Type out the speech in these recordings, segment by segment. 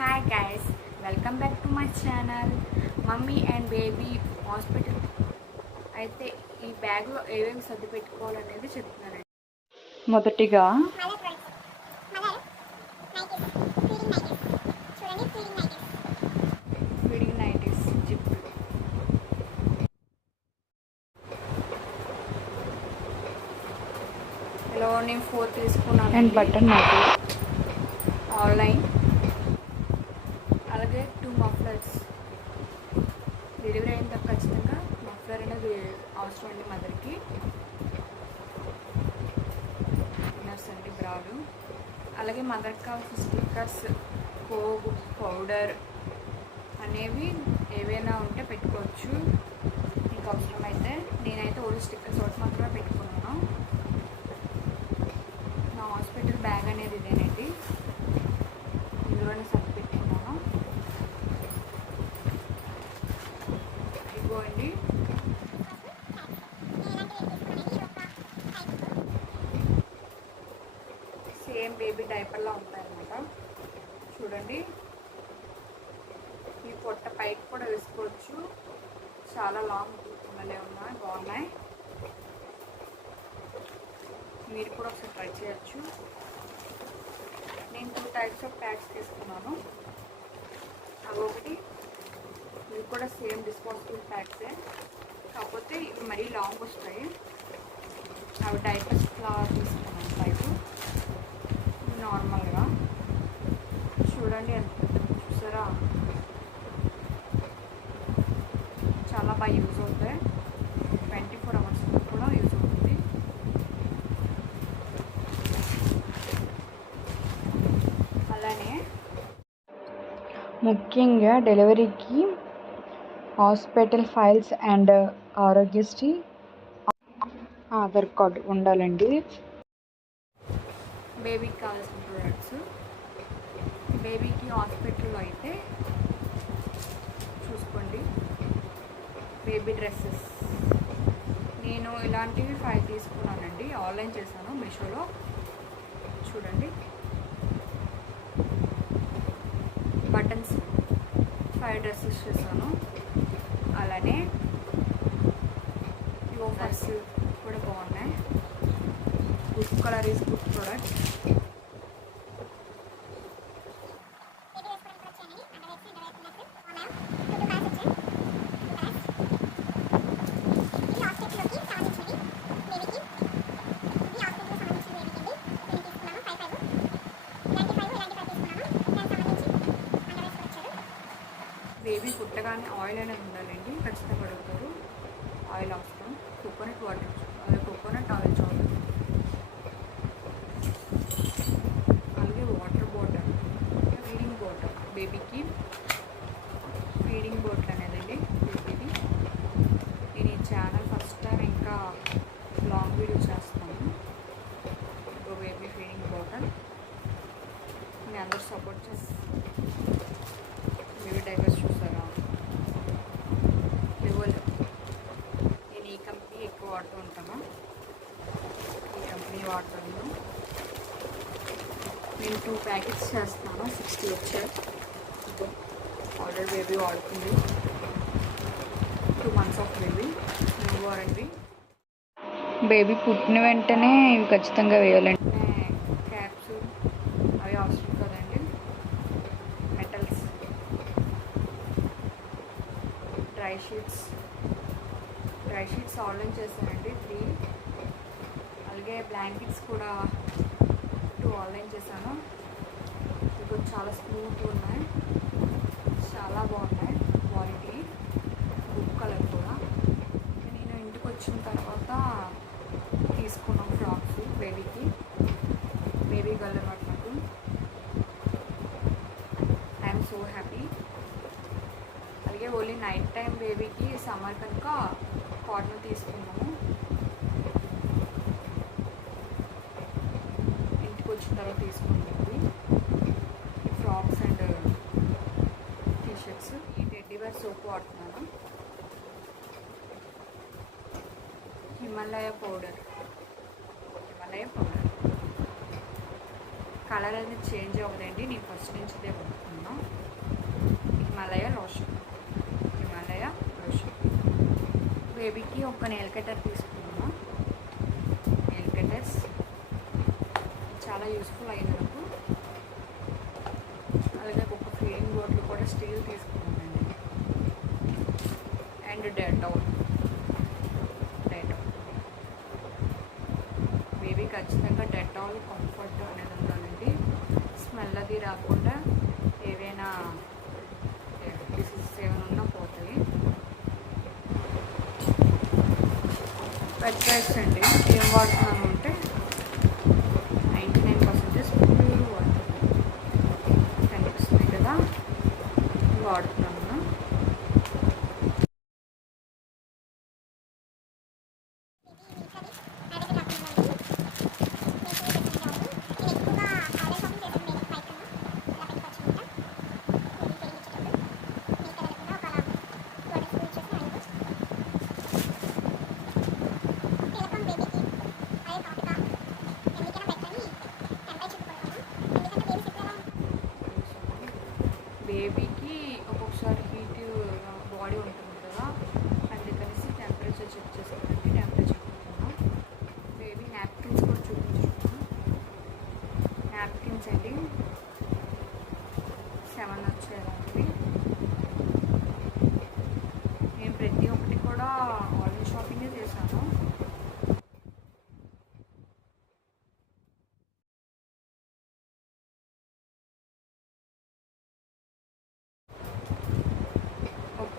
Hi guys, welcome back to my channel mummy and baby hospital. అయితే ఈ బ్యాగ్లో ఏమేమి సర్ది పెట్టుకోవాలనేది చెప్తున్నానండి. మొదటిగా ఫీడింగ్ నైటీస్ జిప్, ఇలా నేను 4 తీసుకున్నాను అండ్ బటన్ నైటీ ఆన్లైన్. అలాగే 2 మఫ్లర్స్. డెలివరీ అయిన తర్వాత ఖచ్చితంగా మఫ్లర్ అనేది అవసరం అండి మదర్కి. ఇన్నర్స్ అండి, బ్రాలు. అలాగే మదర్కి కావాల్సిన స్టిక్కర్స్, పోగు, పౌడర్ అనేవి ఏవైనా ఉంటే పెట్టుకోవచ్చు మీకు అవసరమైతే. నేనైతే ఓన్లీ స్టిక్కర్స్ ఒకటి మాత్రమే పెట్టుకున్నాను. నా హాస్పిటల్ బ్యాగ్ అనేది ఇదేనండి, ఇందులోనే సర్ది పెట్టుకున్నాను. ఇదిగోండి, సేమ్ బేబీ డైపర్లా ఉంటాయన్నమాట. చూడండి, ఈ పొట్ట పైకి కూడా వేసుకోవచ్చు. చాలా లాంగ్ మళ్ళీ ఉన్నాయి, బాగున్నాయి. మీరు కూడా ఒకసారి ట్రై చేయొచ్చు. నేను 2 టైప్స్ ఆఫ్ ప్యాడ్స్ తీసుకున్నాను. అవి ఒకటి, ఇవి కూడా సేమ్ డిస్పోజబుల్ ప్యాడ్సే, కాకపోతే ఇవి మరీ లాంగ్ వస్తాయి. అవి డైపర్స్లా తీసుకున్నాను టైపు. నార్మల్గా చూడండి, ఎంత చూసారా, చాలా బాగా యూజ్ అవుతాయి. 24 అవర్స్ కూడా యూజ్ అవుతుంది. అలానే ముఖ్యంగా డెలివరీకి hospital files and Aarogyasri Aadhaar card ఉండాలండి. బేబీకి కావాల్సిన ప్రోడక్ట్స్, బేబీకి హాస్పిటల్లో అయితే చూసుకోండి. బేబీ డ్రెస్సెస్ నేను ఇలాంటివి 5 తీసుకున్నానండి. ఆన్లైన్ చేశాను మీషోలో. చూడండి, బటన్స్ 5 డ్రెస్సెస్ చేశాను. అలానే లోఫర్స్ కూడా బాగున్నాయి. Good colour is good product. Baby పుట్టగానే ఆయిల్ అనేది ఉండాలండి, ఖచ్చితంగా అడుగుతారు. ఆయిల్ అవసరం. కోకోనట్ వాటర్, కోకోనట్ ఆయిల్ చాలు. అలాగే వాటర్ బాటిల్, ఫీడింగ్ బాటిల్. బేబీకి ఫీడింగ్ బాటిల్ అనేదండి బేబీది. నేను ఈ ఛానల్ ఫస్ట్ టైం ఇంకా లాంగ్ వీడియో చేస్తాను. ఇంకో బేబీ ఫీడింగ్ బాటిల్. మీ అందరూ సపోర్ట్ చేసి బేబీ డైపర్స్ చూసారా, లెవెల్. నేను ఈ కంపెనీ ఎక్కువ వాడుతూ ఉంటాను. ఈ కంపెనీ వాడతాను. నేను 2 ప్యాకెట్స్ చేస్తాను, 60 వచ్చాయి. ఆర్డర్ బేబీ వాడుతుంది. 2 months of baby, new warranty. Baby పుట్టిన వెంటనే ఇవి ఖచ్చితంగా వేయాలండి. క్యాప్సూల్ అవి అవసరం కదండి. మెటల్స్, డ్రై షీట్స్ ఆన్లైన్ చేశానండి 3. అలాగే బ్లాంకెట్స్ కూడా 2 ఆన్లైన్ చేశాను. ఇప్పుడు చాలా స్మూత్గా ఉన్నాయి, చాలా బాగున్నాయి క్వాలిటీ. గుడ్ కలర్ కూడా. నేను ఇంటికి వచ్చిన తర్వాత తీసుకున్నాం ఫ్రాక్స్ బేబీకి. బేబీ గర్ల్ నాకు. I'm so happy. అలాగే ఓన్లీ నైట్ టైం బేబీకి సమ్మర్ కనుక కాటన్ తీసుకున్నాము. ఇంటికి వచ్చిన తర్వాత తీసుకున్నాము ఈ ఫ్రాక్స్ అండ్ టీషర్ట్స్. ఈ టెడ్డీ బేర్ సోప్ వాడుతున్నాను. హిమాలయ పౌడర్, కలర్ అనేది చేంజ్ అవ్వదండి. నేను ఫస్ట్ నుంచి ఇదే వాడుతున్నా. హిమాలయ లోషన్. బేబీకి ఒక నెయిల్ కటర్ తీసుకున్నాను. నెయిల్ కటర్స్ చాలా యూస్ఫుల్ అయింది నాకు. అలాగే ఒక ఫీడింగ్ బోర్డులు కూడా స్టీల్ తీసుకున్నానండి. And Dettol. బేబీ ఖచ్చితంగా డెటాల్ కంఫర్ట్ అనేది ఉండాలండి. స్మెల్ అది రాకుండా ఏవైనా డిసీజెస్ ఏమైనా ఉన్నా పోతాయి. వెట్ వైప్స్ అండి ఏం వాడుతున్నాను అంటే 99% ప్యూర్ వాటర్ కనిపిస్తుంది కదా, వాడుతున్నాను. బేబీకి ఒక్కొక్కసారి హీట్ బాడీ ఉంటుంది కదా, అందుకనేసి టెంపరేచర్ చెక్ చేసుకోండి. టెంపరేచర్ చూపుతున్నాం. బేబీ నాప్కిన్స్ కూడా చూపించుకున్నాం. నాప్కిన్స్ అండి 7 వచ్చేలాంటివి. నేను ప్రతి ఒక్కటి కూడా ఆన్లైన్ షాపింగే చేశాను.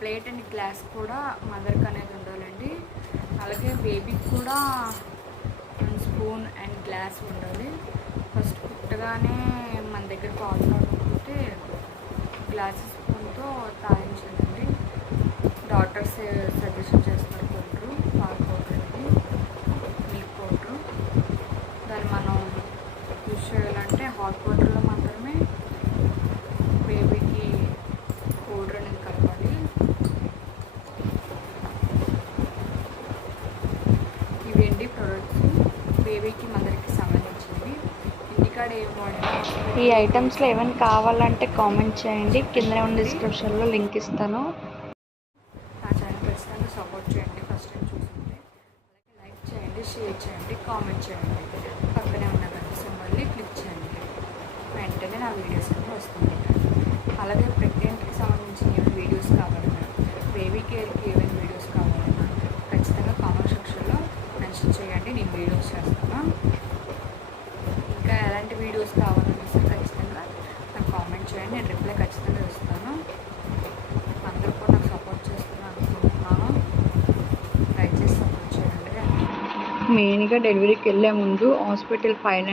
ప్లేట్ అండ్ గ్లాస్ కూడా మదర్కి అనేది ఉండాలండి. అలాగే బేబీకి కూడా స్పూన్ అండ్ గ్లాస్ ఉండాలి. ఫస్ట్ పుట్టగానే మన దగ్గర పాలు తాగకపోతే గ్లాస్ స్పూన్తో తాగించాలండి. డాక్టర్స్ సజెషన్ చేస్తారు పౌడరు, పాలు పౌడర్ అనేది, మిల్క్ పౌడరు. దాన్ని మనం యూజ్ చేయాలంటే హాట్ వాటర్లో మాత్రమే బేబీకి పౌడర్ అనేది కలపాలి. ఇవేంటి ప్రొడక్ట్స్ బేబీకి మదర్కి సంబంధించినవి. ఇంటికాడ ఏం వాడాలి, ఈ ఐటమ్స్లో ఏమైనా కావాలంటే కామెంట్ చేయండి. కింద ఉన్న డిస్క్రిప్షన్లో లింక్ ఇస్తాను. నా ఛానల్ ఖచ్చితంగా సపోర్ట్ చేయండి. ఫస్ట్ టైం చూస్తుంటే అలాగే లైక్ చేయండి, షేర్ చేయండి, కామెంట్ చేయండి. పక్కనే ఉన్న గంట సింబల్ని క్లిక్ చేయండి. వెంటనే నా వీడియోస్ అన్నీ వస్తుంటాయి. అలాగే ప్రెగ్నెంట్కి సంబంధించిన వీడియోస్ కావాలన్నా, బేబీ కేర్కి ఏమైనా వీడియోస్ కావాలన్నా ఖచ్చితంగా కామెంట్ సెక్షన్లో మెన్షన్ చేయండి. నేను వీడియోస్ చేస్తాను. ఇంకా ఎలాంటి వీడియోస్ కావాలన్నా సరే ఖచ్చితంగా నాకు కామెంట్ చేయండి. నేను రిప్లై ఖచ్చితంగా ఇస్తాను. అందరూ కూడా నాకు సపోర్ట్ చేస్తున్నాను అనుకుంటున్నాను. దయచేసి సపోర్ట్ చేయండి. మెయిన్గా డెలివరీకి వెళ్ళే ముందు హాస్పిటల్ ఫైల్